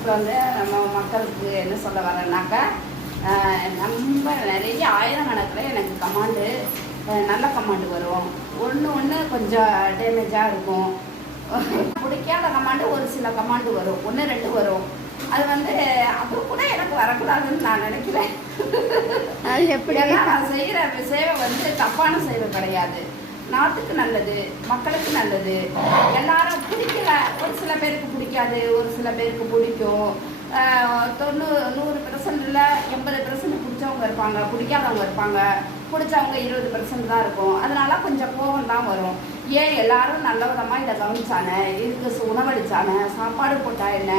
இப்போ வந்து நம்ம மக்களுக்கு என்ன சொல்ல வரேன்னாக்கா நம்ம நிறைய ஆயிரக்கணக்கில் எனக்கு கமாண்டு நல்ல கமாண்டு வரும். ஒன்று ஒன்று கொஞ்சம் டேமேஜாக இருக்கும். பிடிக்காத கமாண்டு ஒரு சில கமாண்டு வரும். ஒன்று ரெண்டு வரும். அது வந்து அது கூட எனக்கு வரக்கூடாதுன்னு நான் நினைக்கிறேன் அது எப்படி? நான் செய்கிற சேவை வந்து தப்பான சேவை கிடையாது. நாட்டுக்கு நல்லது மக்களுக்கு நல்லது. எல்லாரும் பிடிக்கல. ஒரு சில பேருக்கு பிடிக்காது ஒரு சில பேருக்கு பிடிக்கும். தொண்ணூறு நூறு பெர்சன்டில் எண்பது பெர்சன்ட் பிடிச்சவங்க இருப்பாங்க பிடிக்காதவங்க இருப்பாங்க. பிடிச்சவங்க இருபது பெர்சன்ட் தான் இருக்கும். அதனால கொஞ்சம் கோபம் தான் வரும். ஏன் எல்லாரும் நல்ல விதமாக இதை கவனிச்சானே? இதுக்கு உணவளிச்சானே? சாப்பாடு போட்டா என்ன?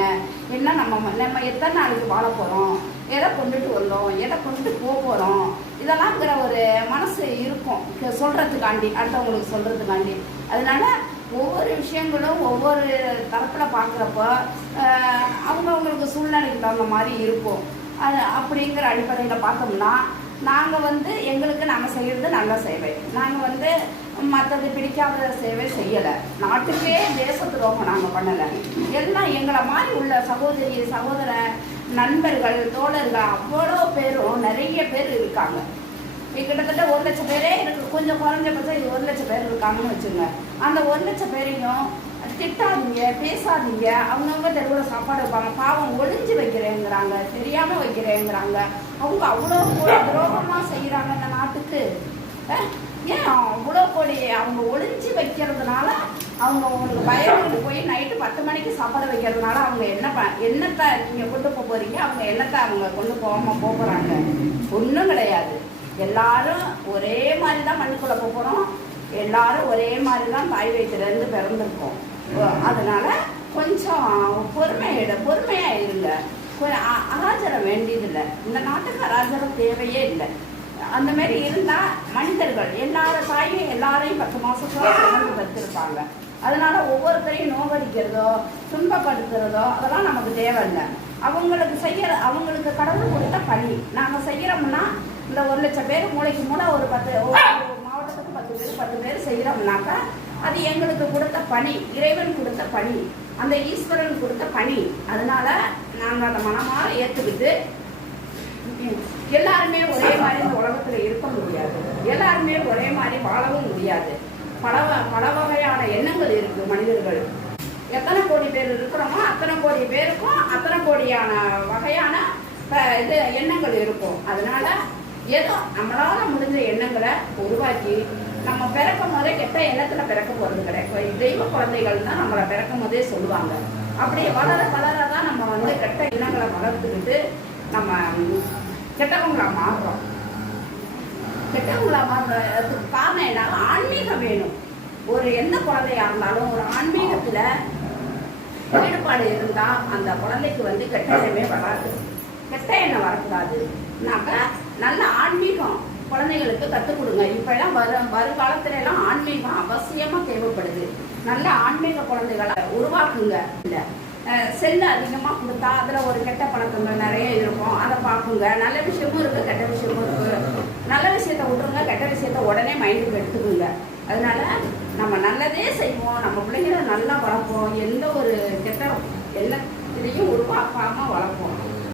என்ன நம்ம நம்ம எத்தனை நாளைக்கு வாழ போகிறோம் எதை கொண்டுட்டு வந்தோம்? எதை கொண்டுட்டு போக போகிறோம் இதெல்லாம்ங்கிற ஒரு மனசு இருக்கும். சொல்கிறதுக்காண்டி அடுத்தவங்களுக்கு சொல்கிறதுக்காண்டி அதனால ஒவ்வொரு விஷயங்களும் ஒவ்வொரு தரப்பில் பார்க்குறப்போ அவங்கவுங்களுக்கு சூழ்நிலைக்கு தகுந்த மாதிரி இருக்கும். அது அப்படிங்கிற அடிப்படையில் பார்த்தோம்னா நாங்கள் வந்து எங்களுக்கு நாங்கள் செய்கிறது நல்ல சேவை. நாங்கள் வந்து மற்றது பிடிக்காத சேவை செய்யலை. நாட்டுக்கே தேச துரோகம் நாங்கள் பண்ணலை. எல்லாம் எங்களை மாதிரி உள்ள சகோதரி சகோதர நண்பர்கள் தோழர்கள் அவ்வளோ பேரும் நிறைய பேர் இருக்காங்க. கிட்டத்தட்ட ஒரு லட்சம் பேரே இருக்கு. கொஞ்சம் குறைஞ்சபட்சம் இது ஒரு லட்சம் பேர் இருக்காங்கன்னு வச்சுங்க. அந்த ஒரு லட்சம் பேரையும் திட்டாதீங்க பேசாதீங்க. அவங்கவுங்க தெருவில் சாப்பாடு வைப்பாங்க. பாவம் ஒளிஞ்சு வைக்கிறேங்கிறாங்க தெரியாமல் வைக்கிறேங்கிறாங்க. அவங்க அவ்வளோ கோடி துரோகமாக செய்கிறாங்க இந்த நாட்டுக்கு. ஏன் அவ்வளோ கோடி அவங்க ஒளிஞ்சு வைக்கிறதுனால அவங்க உங்களுக்கு பயந்துட்டு போய் நைட்டு பத்து மணிக்கு சாப்பாடு வைக்கிறதுனால அவங்க என்ன ப என்னத்தை நீங்கள் கொண்டு போக போகிறீங்க அவங்க என்னத்தை அவங்க கொண்டு போகாமல் போகிறாங்க ஒன்றும் கிடையாது. எல்லாரும் ஒரே மாதிரி தான் மண்ணுக்குள்ளே போகிறோம் எல்லாரும் ஒரே மாதிரி தான் தாய் வயிற்றுலேருந்து பிறந்திருக்கோம். அதனால கொஞ்சம் பொறுமையிட பொறுமையாக இருங்க அராஜரம் வேண்டியதில்லை. இந்த நாட்டுக்கு அராஜரம் தேவையே இல்லை. அந்த மாதிரி இருந்தால் மனிதர்கள் எல்லாரும் தாயும் எல்லாரையும் பத்து மாசத்துல சுமந்து பெற்றிருப்பாங்க அதனால ஒவ்வொருத்தரையும் நோகடிக்கிறதோ துன்பப்படுத்துறதோ அதெல்லாம் நமக்கு தேவையில்லை. அவங்களுக்கு செய்யற அவங்களுக்கு கடவுள் கொடுத்த பணி. நாங்கள் செய்கிறோம்னா இந்த ஒரு லட்சம் பேர் மூளைக்கு மூளை ஒரு பத்து ஒரு பத்து பேர் செய்கிறோம்னாக்கா அது எங்களுக்கு கொடுத்த பணி இறைவன் கொடுத்த பணி அந்த ஈஸ்வரன் கொடுத்த பணி. அதனால நாங்கள் அதை மனமாக ஏற்றுக்கிட்டு எல்லாருமே ஒரே மாதிரி இந்த உலகத்துல இருக்க முடியாது. எல்லாருமே ஒரே மாதிரி வாழவும் முடியாது. பல பல வகையான எண்ணங்கள் இருக்கு மனிதர்கள். எத்தனை கோடி பேர் இருக்கிறோமோ அத்தனை கோடி பேருக்கும் அத்தனை கோடியான வகையான இது எண்ணங்கள் இருக்கும். அதனால ஏதோ நம்மளால முடிஞ்ச எண்ணங்களை உருவாக்கி நம்ம பிறக்கும் போதே கெட்ட எண்ணத்துல பிறக்க போறது கிடையாது. தெய்வ குழந்தைகள் தான் நம்மளை பிறக்கும் போதே சொல்லுவாங்க. அப்படி வளர வளரதான் நம்ம வந்து கெட்ட எண்ணங்களை வளர்த்துக்கிட்டு நம்ம கெட்டவங்களா மாறுறோம். கெட்டவங்களா மாறுறதுக்கு காரணம் என்ன? ஆன்மீகம் வேணும். ஒரு எந்த குழந்தையா இருந்தாலும் ஒரு ஆன்மீகத்துல ஈடுபாடு இருந்தா அந்த குழந்தைக்கு வந்து கெட்ட வராது. கெட்ட எண்ணம் வரக்கூடாதுனாக்கா நல்ல ஆன்மீகம் குழந்தைகளுக்கு கற்றுக் கொடுங்க. இப்பெல்லாம் வரு வருங்காலத்துல எல்லாம் ஆன்மீகம் அவசியமா தேவைப்படுது. நல்ல ஆன்மீக குழந்தைகளை உருவாக்குங்க. இல்ல செல்லு அதிகமாக கொடுத்தா அதில் ஒரு கெட்ட பழக்கங்கள் நிறைய இருக்கும். அதை பார்க்குங்க. நல்ல விஷயமும் இருக்குது கெட்ட விஷயமும் இருக்குது நல்ல விஷயத்த விட்டுருங்க கெட்ட விஷயத்த உடனே மைண்டுக்கு எடுத்துக்குங்க. அதனால நம்ம நல்லதே செய்வோம். நம்ம பிள்ளைங்களை நல்லா வளர்ப்போம். எந்த ஒரு கெட்ட எல்லாத்திலையும் உருவாக்காமல் வளர்ப்போம்.